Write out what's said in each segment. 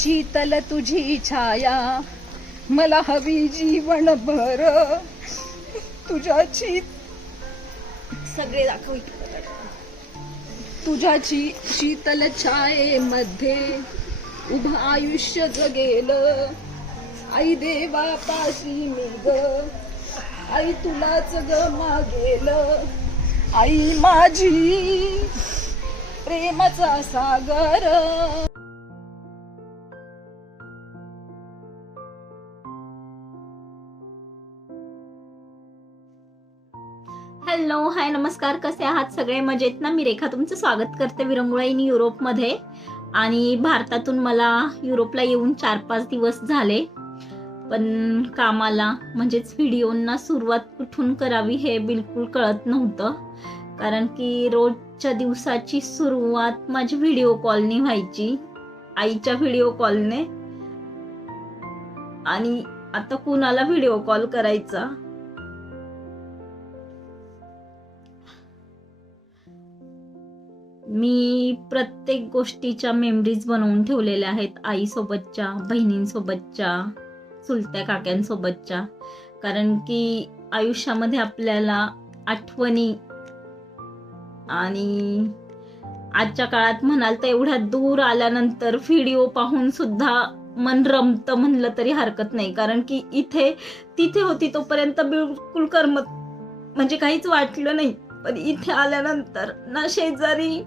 शीतल तुझी छाया मला हवी जीवनभर तुझ्याची सगळे दाखव तुझ्याची शीतल छायेमध्ये उभं आयुष्य जगेल आई देवापाशी मी ग आई तुलाच ग मागेल आई माझी प्रेमाचा सागर. हॅलो हाय नमस्कार, कसे आहात सगळे? मजेत ना? मी रेखा तुमचं स्वागत करते विरंगुळा इन युरोपमध्ये. आणि भारतातून मला युरोपला येऊन 4-5 दिवस झाले, पण कामाला म्हणजेच व्हिडिओंना सुरुवात कुठून करावी हे बिलकुल कळत नव्हतं. कारण की रोजच्या दिवसाची सुरुवात माझी व्हिडिओ कॉलने व्हायची, आईच्या व्हिडिओ कॉलने. आणि आता कुणाला व्हिडिओ कॉल करायचा? मी प्रत्येक गोष्टीच्या मेमरीज बनवून ठेवलेल्या आहेत, आईसोबतच्या, बहिणींसोबतच्या, चुलत्या काक्यांसोबतच्या. कारण की आयुष्यामध्ये आपल्याला आठवणी, आणि आजच्या काळात म्हणाल तर एवढ्या दूर आल्यानंतर व्हिडिओ पाहून सुद्धा मन रमतं म्हणलं तरी हरकत नाही. कारण की तिथे होती तोपर्यंत बिलकुल करमत म्हणजे काहीच वाटलं नाही, पण इथे आल्यानंतर ना शेजारी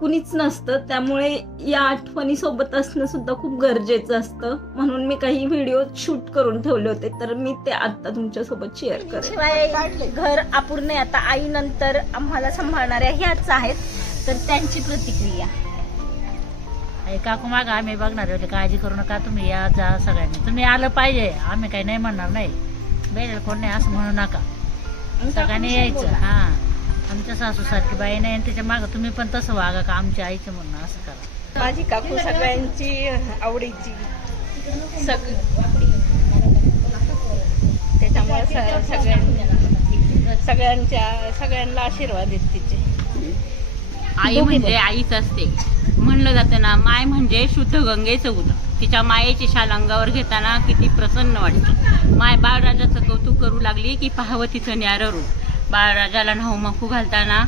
कुणीच नसतं. त्यामुळे या आठवणी सोबत असणं सुद्धा खूप गरजेचं असतं. म्हणून मी काही व्हिडिओ शूट करून ठेवले होते, तर मी ते आता तुमच्यासोबत शेअर करेन. शिवाय घर अपूर्ण, आता आई नंतर आम्हाला सांभाळणाऱ्या ह्याच आहेत, तर त्यांची प्रतिक्रिया. काकू मागा आम्ही बघणार होते, काळजी करू नका, तुम्ही या जा सगळ्यांनी, तुम्ही आलं पाहिजे, आम्ही काही नाही म्हणणार नाही, बेल कोण नाही असं म्हणू नका, सगळ्यांनी यायचं. हा, आमच्या सासू सारखी बाई नाही, त्याच्या मागं तुम्ही पण तसं वागा का आमच्या आईचं म्हणणं असं करा. माझी काकू सगळ्यांची आवडीची, त्याच्यामुळे सगळ्यांना आशीर्वाद आहेत तिचे. आई म्हणजे आईच असते म्हणलं जातं ना. माय म्हणजे शुद्ध गंगेचं उद. तिच्या मायेची शाल अंगावर घेताना किती प्रसन्न वाटतं. माय बाळराजाचं कौतुक करू लागली की पाहावं तिचं न्यारं रूप. बाळराजाला न्हाऊमाखू घालताना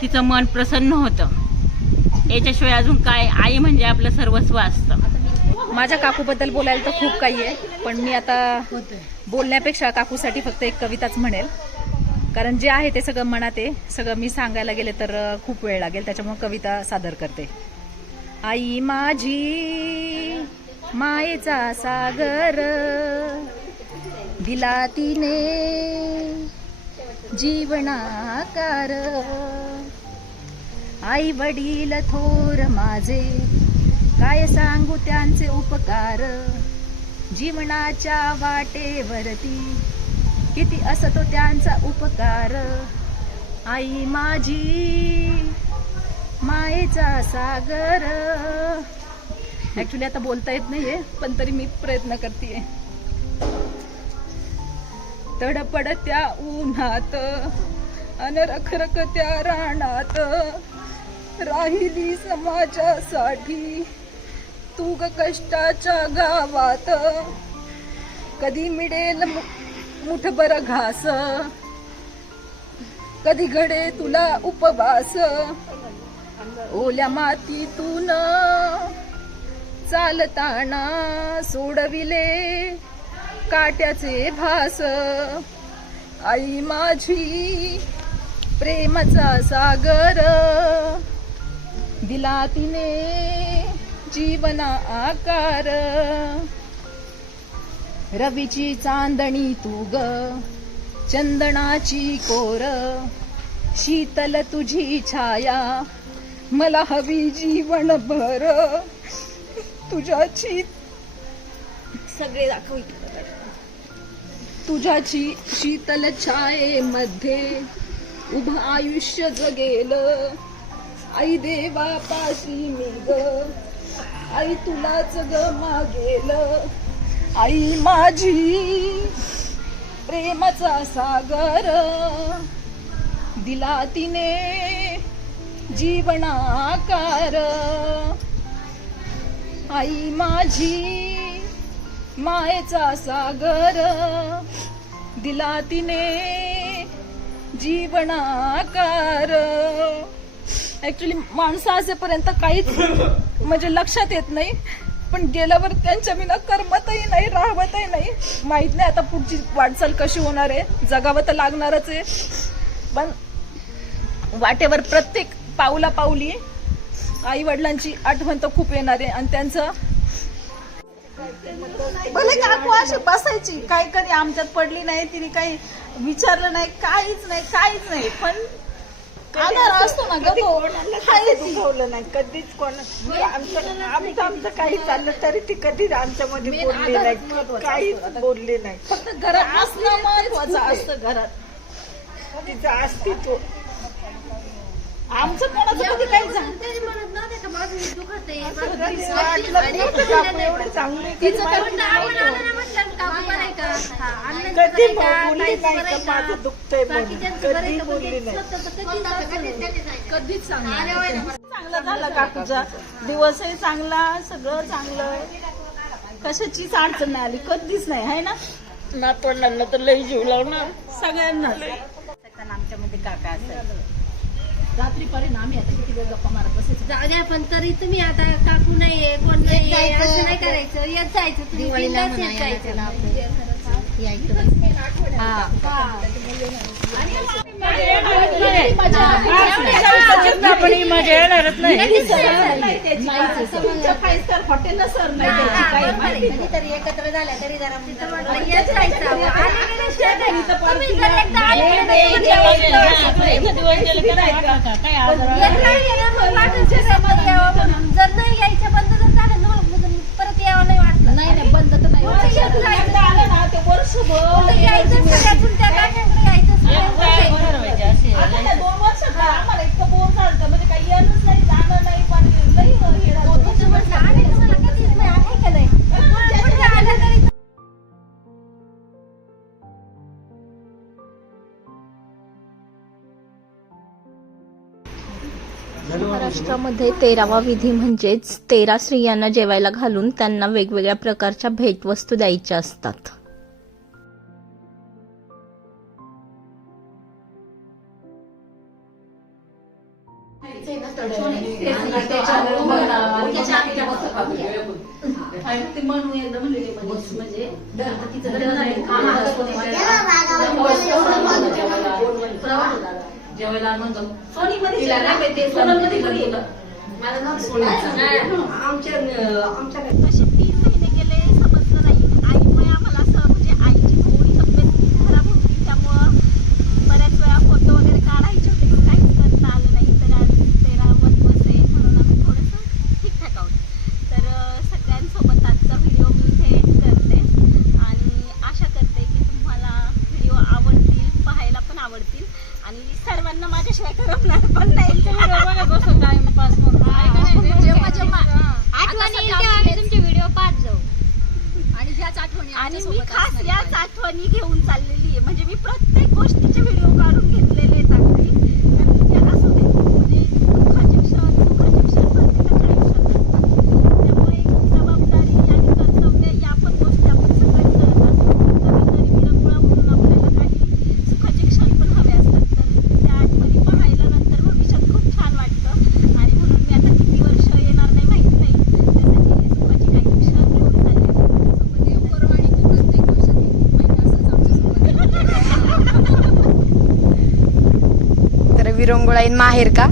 तिचं मन प्रसन्न होतं. याच्याशिवाय अजून काय? आई म्हणजे आपलं सर्वस्व असतं. माझ्या काकूबद्दल बोलायला तर खूप काही आहे, पण मी आता बोलण्यापेक्षा काकूसाठी फक्त एक कविताच म्हणेल. कारण जे आहे ते सगळं मनात आहे. सगळं मी सांगायला गेले तर खूप वेळ लागेल, त्याच्यामुळे कविता सादर करते. आई माझी मायेचा सागर दिला तिने जीवनाकार. आई वडील थोर माझे काय सांगू त्यांचे उपकार. जीवनाच्या वाटेवरती किती असतो त्यांचा उपकार. आई माझी मायेचा सागर. ऍक्च्युली आता बोलता येत नाहीये, पण तरी मी प्रयत्न करतेय. तडपडत्या उन्हात अन रखरखत्या रानात राहिली समाजासाठी तू ग कष्टाच्या गावात. कधी मिळेल मुठभर घास, कधी घडे तुला उपवास. ओल्या मातीतून चालताना सोडविले काट्याचे भास. आई माझी प्रेमाचा सागर दिला तिने जीवना आकार. रवीची चांदणी तू ग चंदनाची कोर. शीतल तुझी छाया मला हवी जीवनभर तुझ्याची सगळे दाखव. तुझ्याची शीतल छायेमध्ये उभं आयुष्य जगेल आई देवापाशी मी ग आई तुलाच ग मागेल. आई माझी प्रेमाचा सागर दिला तिने जीवनाकार, आई माझी मायेचा सागर, दिला तिने जीवनाकार. ऍक्च्युली माणसं असेपर्यंत काहीच म्हणजे लक्षात येत नाही, पण गेल्यावर त्यांच्या विना करमतही नाही, राहवतही नाही. माहित नाही आता पुढची वाटचाल कशी होणार आहे, जगावं तर लागणारच आहे. पण वाटेवर प्रत्येक पाऊला पाऊली आई वडिलांची आठवण तर खूप येणार आहे. आणि त्यांचं भले काकू अशी बसायची, काय कधी आमच्यात पडली नाही, तिने काही विचारलं नाही, काहीच नाही. पण आधार असतो ना ग, दुखवलं नाही कधीच. आमचं काही चाललं तरी ती कधीच आमच्यामध्ये बोलली नाही, काहीच बोलली नाही. फक्त घरात असणं महत्वाचं असतं. घरात तिचं अस्तित्व आमचं कोणाचं कधी काही झालं एवढं चांगली तिचं कधी बोलली नाही का माझं दुखतंय म्हणून, कधी बोलली नाही. कधीच चांगला झाला काकूचा दिवसही चांगला, सगळं चांगलं, कशाचीच अडचण नाही आली, कधीच नाही आहे ना. नातवंडांना तर लई जीव लावणार सगळ्यांना. आमच्यामध्ये काका असेल रात्री पर्यंत आम्ही आता किती वेळ गप्पा मारत बसायचं. जाऊ द्या, पण तरी तुम्ही आता काकू नाहीये, कोण नाहीये, असं नाही करायचं. येत जायचं, तुम्ही बिनधास्त येत जायचं. पण ही मजा येणारच नाही. हॉटेलला सर नाही कधीतरी एकत्र झाल्या तरी जरा म्हटलं येत जायचं. आले गेले शेजारी. तुम्ही जर एकदा आले काय आजार येत राहिले ना, मग वाटून शेजारी यावं म्हणून. जर नाही यायचं, बंद जर झालं ना, मग परत यावं नाही वाटलं. नाही बंद तर नाही मग येत जायचं. आलं ना ते वर्षभर यायचं सगळ्यातून त्या काकांकडे यायचं आता त्या 2 वर्षात आम्हाला इतकं बोर झालं, म्हणजे काही येणंच नाही, जाणं नाही, पण लई हे म्हटलं आले तुम्हाला कधीच नाही, आहे का नाही? कुठे आलं तरी महाराष्ट्रामध्ये 13वा विधी म्हणजेच 13 स्त्रियांना जेवायला घालून त्यांना वेगवेगळ्या प्रकारच्या भेटवस्तू द्यायच्या असतात. ते म्हणून एकदा म्हणलेली म्हणजे गणपतीचं जेवायला म्हणतो सोनीमध्ये तसे 3 महिने गेले, समजलं नाही. आईमुळे आम्हाला असं म्हणजे आईची थोडी तब्येत खराब होती, त्यामुळं बऱ्याच वेळा फोटो वगैरे काढायचे होते, पण काहीच करता आलं नाही. तर आज 13वा दिवस आहे म्हणून आम्ही थोडंसं ठीकठाक आहोत. तर सगळ्यांसोबत आजचा व्हिडिओ मी इथे एंड करते आणि आशा करते की तुम्हाला व्हिडिओ आवडतील, पाहायला पण आवडतील आणि सर्वांना माझ्याशिवाय करमणार पण नाही. बघत बसतो टाइमपास म्हणून. आठवणी येईल तेव्हा आम्ही तुमचे व्हिडिओ पाहत जाऊ. आणि ह्याच आठवणी आणि मी खास याच आठवणी घेऊन चाललेली आहे. म्हणजे मी प्रत्येक गोष्टीचे व्हिडिओ काढून घेतलेले आहेत अगदी. तर ते असू दे, म्हणजे दुःखाचे क्षण, सुखाचे क्षण प्रत्येकाच्या आयुष्यात असतात. त्यामुळे एक जबाबदारी आणि कर्तव्य या पण गोष्टी आपण सगळ्यांनी करत असतो. कधीतरी विरंगुळा म्हणून आपल्याला काही सुखाचे क्षण पण हवे असतात. तर त्या आठवणी पाहायला नंतर भविष्यात खूप छान वाटतं. आणि म्हणून मी आता किती वर्ष येणार नाही माहित नाही, त्यासाठी सुखाचे काही क्षण घेऊन चालले. तर विरंगुळाईन माहेर का?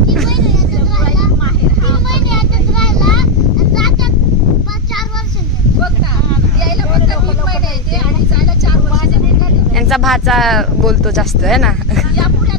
यांचा भाचा बोलतो जास्त आहे ना. यापुढे